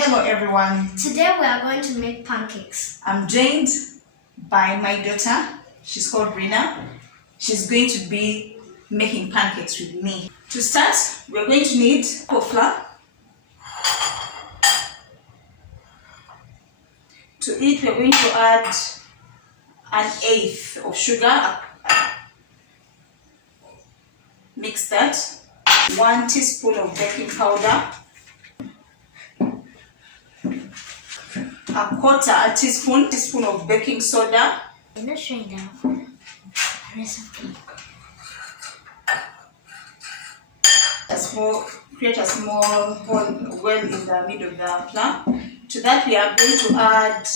Hello everyone. Today we are going to make pancakes. I'm joined by my daughter. She's called Rina. She's going to be making pancakes with me. To start, we're going to need flour. To it, we're going to add 1/8 of sugar. Mix that. 1 teaspoon of baking powder. 1/4 teaspoon of baking soda. I'm not showing down the recipe. Create a small hole well in the middle of the flour. To that we are going to add,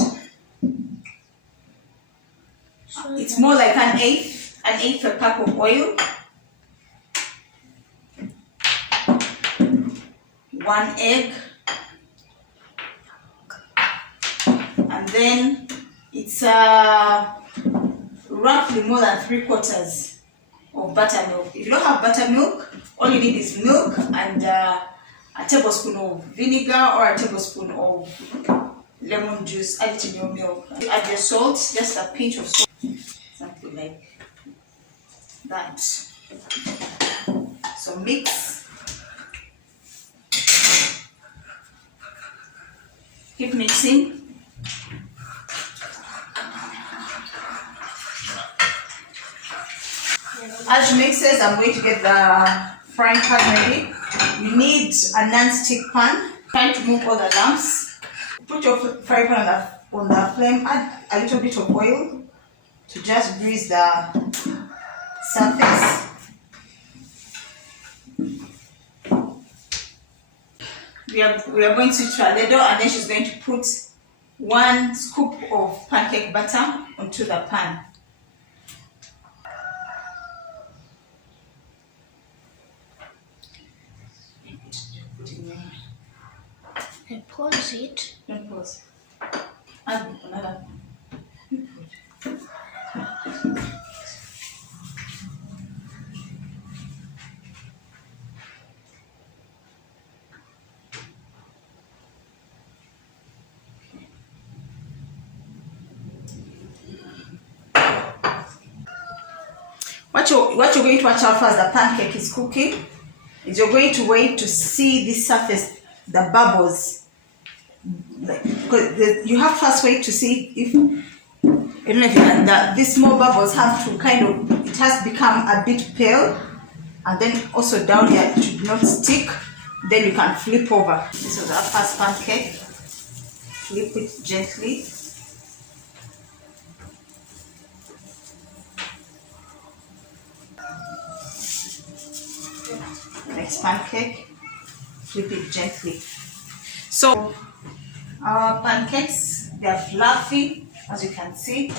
it's more like 1/8 a cup of oil, 1 egg, and then it's roughly more than 3/4 of buttermilk. If you don't have buttermilk, all you need is milk and a tablespoon of vinegar or a tablespoon of lemon juice. Add it in your milk. Add your salt, just a pinch of salt, something like that. So mix. Keep mixing. As you mix it, I'm going to get the frying pan ready. You need a non-stick pan. Try to remove all the lumps. Put your frying pan on the flame. Add a little bit of oil to just grease the surface. We are going to switch to a ladle, and then she's going to put 1 scoop of pancake butter onto the pan. And pause it. Don't pause. Add another. What you're going to watch out for as the pancake is cooking is you're going to wait to see the surface, the bubbles. Because you have to first wait to see if, I don't know if you can, that these small bubbles have to kind of, it has become a bit pale, and then also down here it should not stick. Then you can flip over. This is our first pancake. Flip it gently. Next pancake, flip it gently. So our pancakes, they are fluffy, as you can see.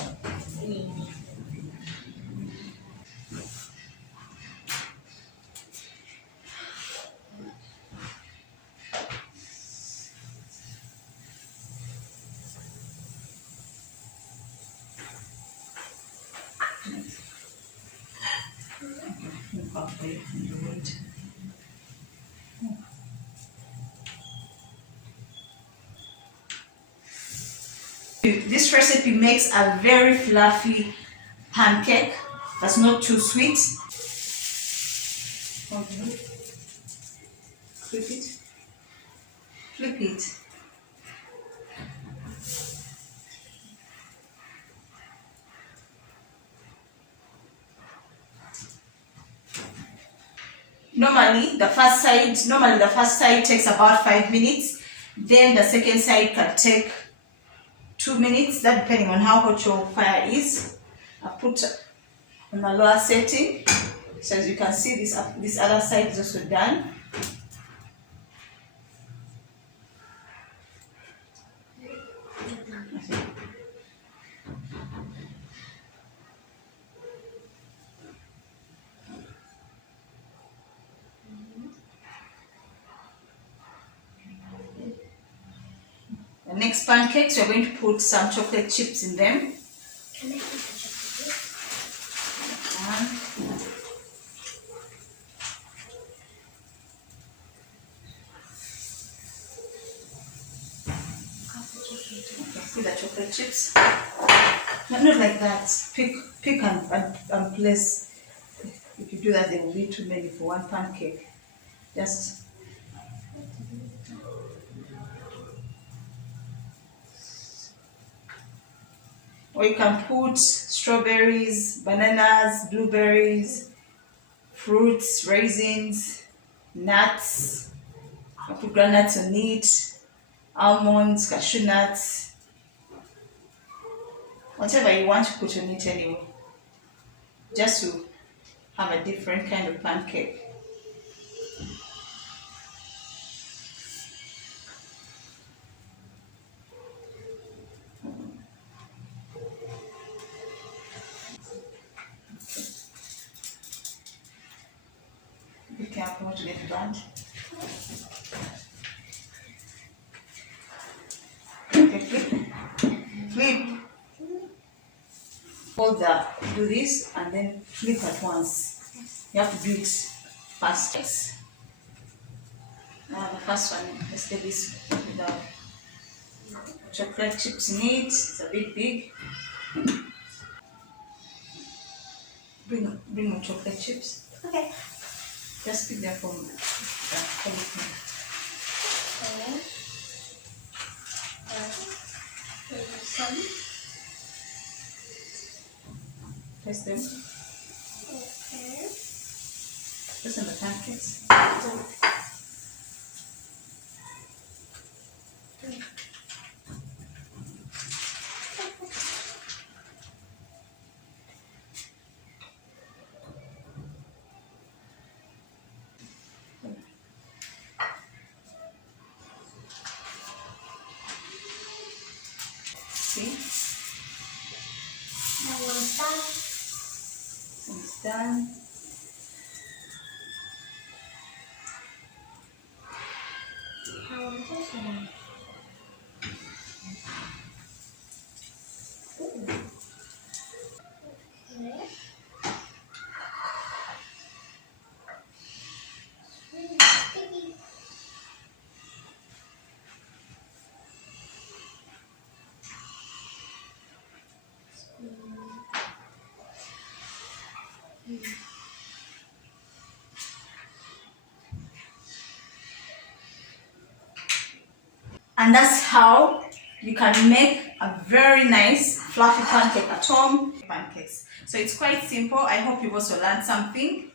This recipe makes a very fluffy pancake that's not too sweet. Flip it. Flip it. Normally the first side takes about 5 minutes. Then the second side can take 2 minutes, that depending on how hot your fire is. I put on the lower setting, so as you can see, this other side is also done. The next pancakes, we're going to put some chocolate chips in them. Can I put the chocolate? See the chocolate chips? Not like that. Pick and place. If you do that, there will be too many for one pancake. Just or you can put strawberries, bananas, blueberries, fruits, raisins, nuts. I put groundnuts on it, almonds, cashew nuts, whatever you want to put on it anyway. Just to have a different kind of pancake. Be careful not to get burnt. Okay, flip. Hold that, do this, and then flip at once. You have to do it fast. Yes. Now the first one, let's get this with the chocolate chips in it. It's a bit big. Bring more chocolate chips. Okay. Just pick them from the polythene. Some. Place them. Okay. Place in the pancakes. See? That one's done. It's done. How is this one? Okay. Sticky. And that's how you can make a very nice fluffy pancake at home. Pancakes. So it's quite simple. I hope you've also learned something.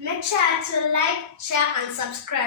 Make sure to like, share, and subscribe.